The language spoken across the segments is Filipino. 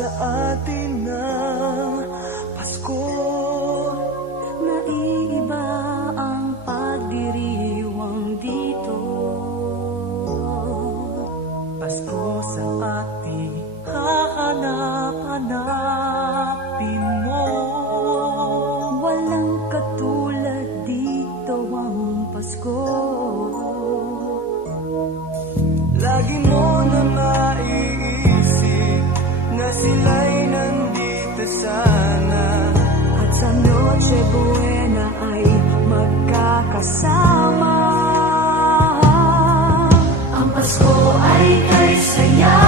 sa atin ng Pasko. Naiiba ang pagdiriwang dito. Pasko sa ating hahanap-hanapin mo. Walang katulad dito ang Pasko. Lagi mo na maiisip na sila'y nandito sana, At sa Noche Buena ay magkakasama. Ang Pasko ay kay saya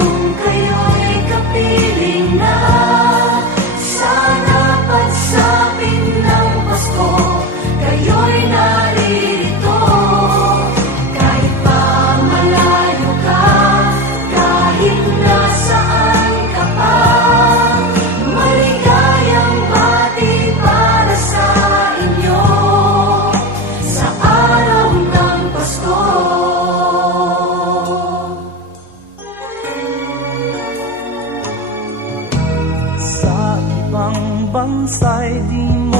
kung kayo'y kapiling na. Sana pagsapit ng Pasko, kayo'y naririto. Kahit pa malayo ka, kahit nasaan ka pa, maligayang bati para sa inyo sa araw ng Pasko. sa ibang bansa'y di mo